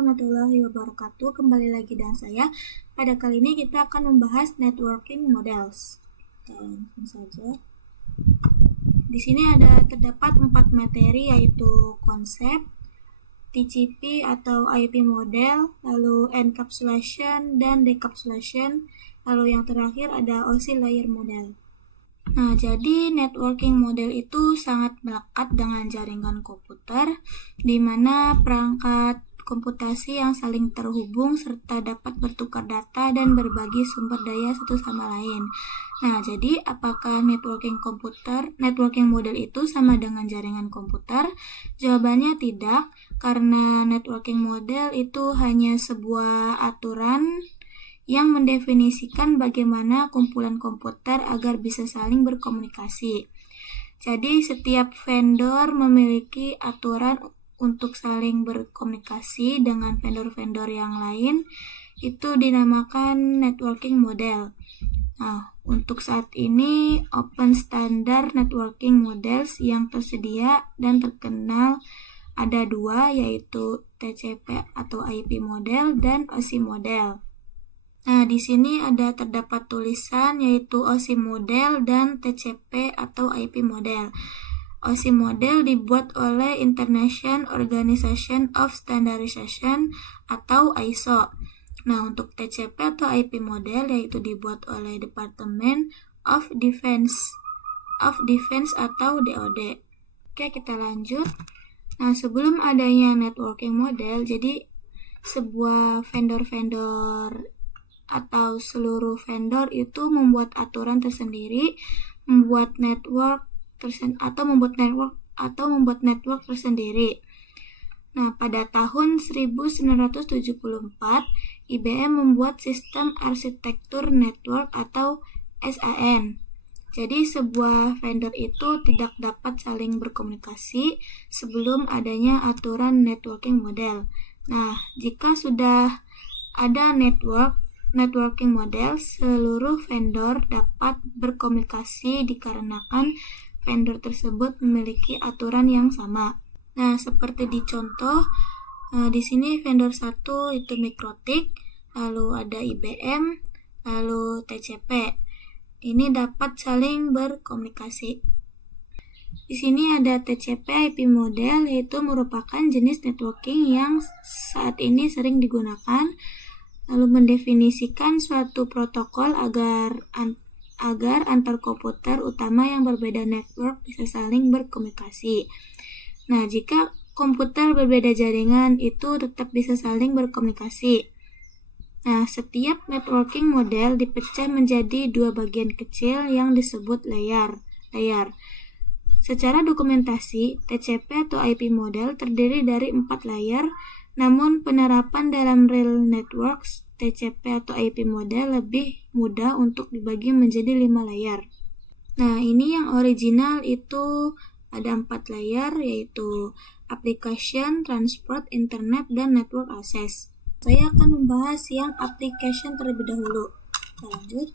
warahmatullahi wabarakatuh. Kembali lagi dengan saya. Pada kali ini kita akan membahas networking models. Kita langsung saja. Di sini terdapat 4 materi, yaitu konsep, TCP atau IP model, lalu encapsulation dan decapsulation, lalu yang terakhir ada OSI layer model. Nah, jadi networking model itu sangat melekat dengan jaringan komputer, di mana perangkat komputasi yang saling terhubung serta dapat bertukar data dan berbagi sumber daya satu sama lain. Nah, jadi apakah networking model itu sama dengan jaringan komputer? Jawabannya tidak, karena networking model itu hanya sebuah aturan yang mendefinisikan bagaimana kumpulan komputer agar bisa saling berkomunikasi. Jadi setiap vendor memiliki aturan untuk saling berkomunikasi dengan vendor-vendor yang lain, itu dinamakan networking model. Nah, untuk saat ini open standard networking models yang tersedia dan terkenal ada 2, yaitu TCP atau IP model dan OSI model. Nah, di sini terdapat tulisan yaitu OSI model dan TCP atau IP model. OSI model dibuat oleh International Organization of Standardization atau ISO. Nah, untuk TCP atau IP model yaitu dibuat oleh Department of Defense atau DoD. Oke, kita lanjut. Nah, sebelum adanya networking model, jadi sebuah vendor-vendor atau seluruh vendor itu membuat aturan tersendiri, membuat network tersendiri. Nah, pada tahun 1974, IBM membuat sistem arsitektur network atau SAN. Jadi sebuah vendor itu tidak dapat saling berkomunikasi sebelum adanya aturan networking model. Nah, jika sudah ada networking model, seluruh vendor dapat berkomunikasi dikarenakan vendor tersebut memiliki aturan yang sama. Nah, seperti di contoh, di sini vendor 1 itu Mikrotik, lalu ada IBM, lalu TCP. Ini dapat saling berkomunikasi. Di sini ada TCP IP model, yaitu merupakan jenis networking yang saat ini sering digunakan, lalu mendefinisikan suatu protokol agar antar komputer utama yang berbeda network bisa saling berkomunikasi. Nah, jika komputer berbeda jaringan itu tetap bisa saling berkomunikasi. Nah, setiap networking model dipecah menjadi 2 bagian kecil yang disebut layer. Secara dokumentasi, TCP atau IP model terdiri dari 4 layer, namun penerapan dalam real networks TCP atau IP model lebih mudah untuk dibagi menjadi 5 layer. Nah, ini yang original itu ada 4 layer, yaitu application, transport, internet, dan network access. Saya akan membahas yang application terlebih dahulu. Kita lanjut.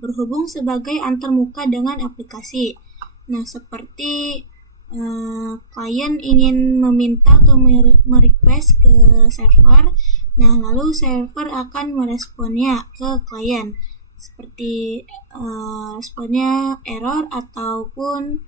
Berhubung sebagai antarmuka dengan aplikasi. Nah, seperti klien ingin meminta atau merequest ke server, nah lalu server akan meresponnya ke klien, seperti responnya error ataupun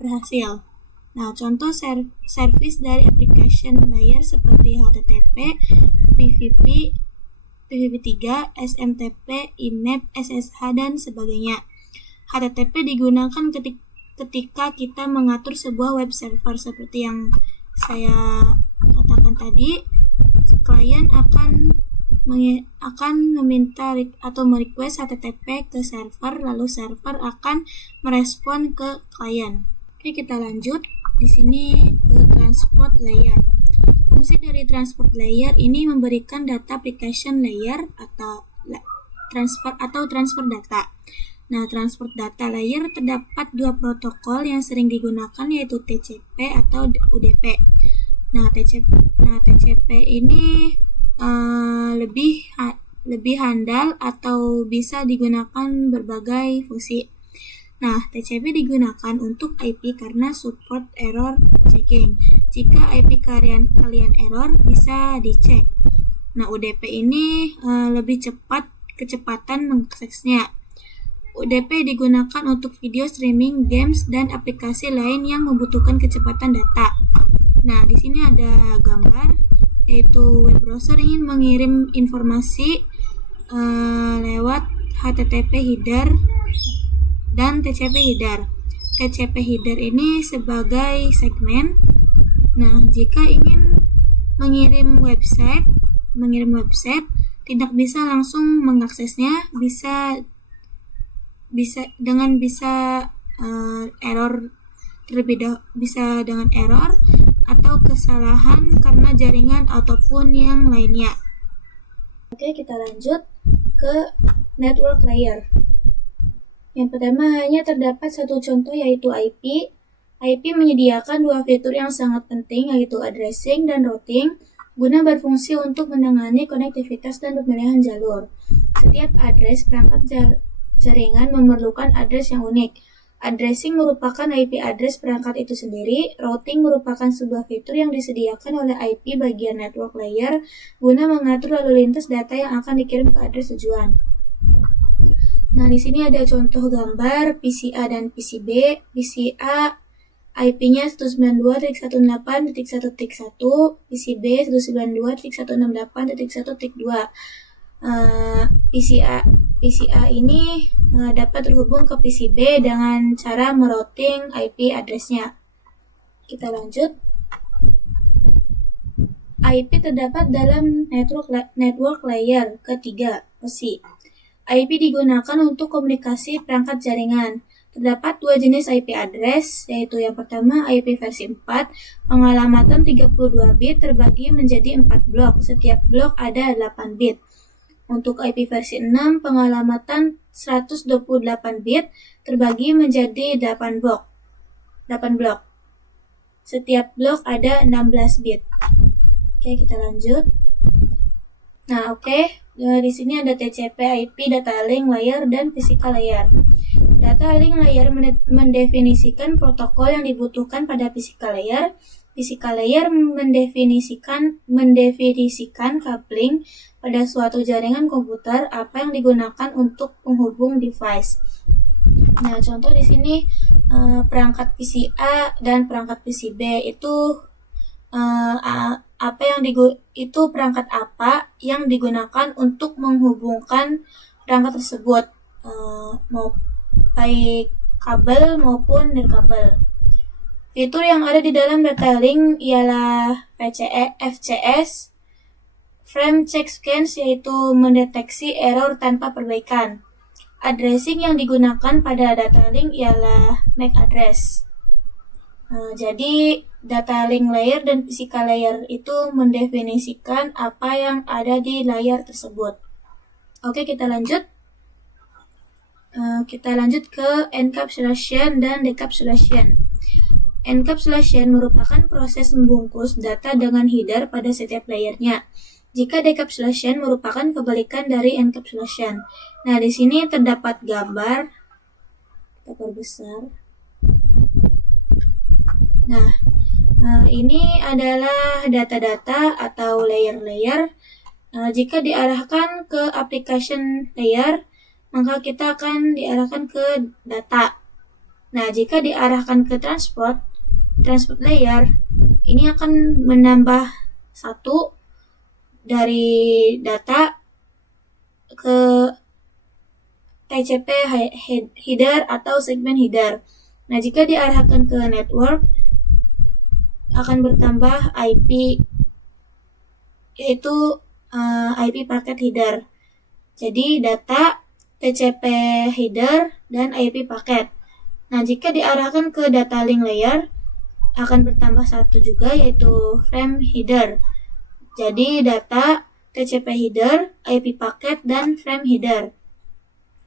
berhasil. Nah, contoh service dari application layer seperti HTTP, PHP, PHP3, SMTP, IMAP, SSH, dan sebagainya. HTTP digunakan ketika kita mengatur sebuah web server seperti yang saya katakan tadi. Klien akan meminta atau merequest HTTP ke server, lalu server akan merespon ke klien. Oke, kita lanjut. Di sini ke transport layer. Fungsi dari transport layer ini memberikan data application layer atau transfer data. Nah, transport data layer terdapat 2 protokol yang sering digunakan, yaitu TCP atau UDP. Nah, TCP ini lebih handal atau bisa digunakan berbagai fungsi. Nah, TCP digunakan untuk IP karena support error checking. Jika IP kalian error, bisa dicek. Nah, UDP ini lebih cepat kecepatan mengaksesnya. UDP digunakan untuk video streaming, games, dan aplikasi lain yang membutuhkan kecepatan data. Nah, di sini ada gambar, yaitu web browser ingin mengirim informasi lewat HTTP header dan TCP header. TCP header ini sebagai segmen. Nah, jika ingin mengirim website, tidak bisa langsung mengaksesnya, bisa error bisa dengan error atau kesalahan karena jaringan ataupun yang lainnya. Oke, kita lanjut ke network layer. Yang pertama hanya terdapat satu contoh, yaitu IP. IP menyediakan dua fitur yang sangat penting, yaitu addressing dan routing, guna berfungsi untuk menangani konektivitas dan pemilihan jalur. Setiap address perangkat jaringan memerlukan address yang unik. Addressing merupakan IP address perangkat itu sendiri. Routing merupakan sebuah fitur yang disediakan oleh IP bagian network layer guna mengatur lalu lintas data yang akan dikirim ke address tujuan. Nah, di sini ada contoh gambar PCA dan PCB. PCA IP-nya 192.168.1.1, PCB 192.168.1.2. PCA ini dapat terhubung ke PCB dengan cara merouting IP address-nya. Kita lanjut. IP terdapat dalam network layer ketiga, OSI. IP digunakan untuk komunikasi perangkat jaringan. Terdapat dua jenis IP address, yaitu yang pertama IP versi 4, pengalamatan 32 bit terbagi menjadi 4 blok, setiap blok ada 8 bit. Untuk IP versi 6, pengalamatan 128 bit terbagi menjadi 8 blok. Setiap blok ada 16 bit. Oke, kita lanjut. Nah, di sini ada TCP, IP, data link layer, dan physical layer. Data link layer mendefinisikan protokol yang dibutuhkan pada physical layer. Physical layer mendefinisikan coupling pada suatu jaringan komputer apa yang digunakan untuk penghubung device. Nah, contoh di sini perangkat PCA dan perangkat PCB itu perangkat apa yang digunakan untuk menghubungkan perangkat tersebut, mau baik kabel maupun nirkabel. Fitur yang ada di dalam data link ialah FCS, frame check scans, yaitu mendeteksi error tanpa perbaikan. Addressing yang digunakan pada data link ialah MAC address. Jadi data link layer dan physical layer itu mendefinisikan apa yang ada di layar tersebut. Oke, kita lanjut. Kita lanjut ke encapsulation dan decapsulation. Encapsulation merupakan proses membungkus data dengan header pada setiap layernya. Jika decapsulation merupakan kebalikan dari encapsulation. Nah, di sini terdapat gambar. Kita perbesar. Nah, ini adalah data-data atau layer-layer. Jika diarahkan ke application layer, maka kita akan diarahkan ke data. Nah, jika diarahkan ke transport layer, ini akan menambah satu dari data ke TCP header atau segmen header. Nah, jika diarahkan ke network, akan bertambah IP, yaitu IP paket header. Jadi data, TCP header, dan IP paket. Nah, jika diarahkan ke data link layer, akan bertambah satu juga, yaitu frame header. Jadi data, TCP header, IP paket, dan frame header.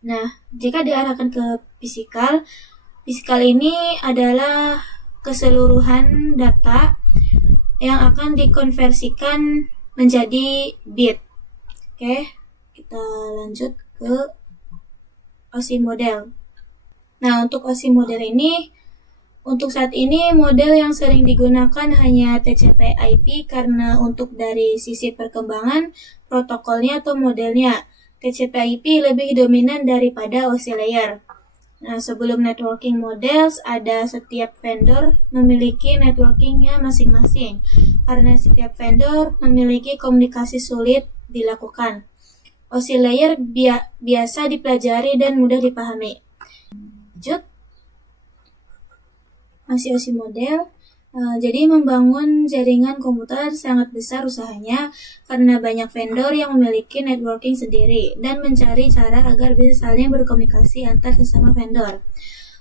Nah, jika diarahkan ke physical ini adalah keseluruhan data yang akan dikonversikan menjadi bit. Oke, kita lanjut ke OSI model. Nah, untuk OSI model ini, untuk saat ini model yang sering digunakan hanya TCP/IP karena untuk dari sisi perkembangan protokolnya atau modelnya, TCP/IP lebih dominan daripada OSI layer. Nah, sebelum networking models, ada setiap vendor memiliki networkingnya masing-masing, karena setiap vendor memiliki komunikasi sulit dilakukan. OSI layer biasa dipelajari dan mudah dipahami. Lanjut, masih OSI model. Jadi membangun jaringan komputer sangat besar usahanya karena banyak vendor yang memiliki networking sendiri dan mencari cara agar bisa saling berkomunikasi antar sesama vendor.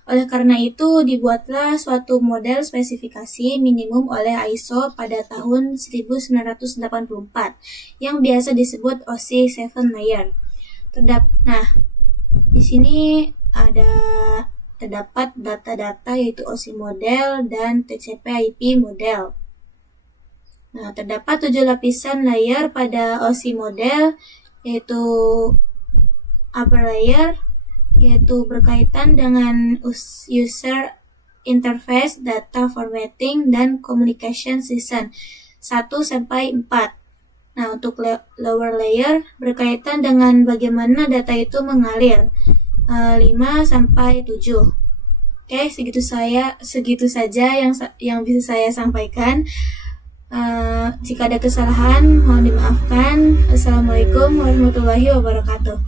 Oleh karena itu, dibuatlah suatu model spesifikasi minimum oleh ISO pada tahun 1984 yang biasa disebut OSI 7 layer. Nah, di sini terdapat data-data yaitu OSI model dan TCP/IP model. Nah, terdapat 7 lapisan layer pada OSI model, yaitu upper layer, yaitu berkaitan dengan user interface, data formatting, dan communication season 1-4. Nah, untuk lower layer berkaitan dengan bagaimana data itu mengalir 5-7. Oke, segitu saja yang bisa saya sampaikan. Jika ada kesalahan, mohon dimaafkan. Assalamualaikum warahmatullahi wabarakatuh.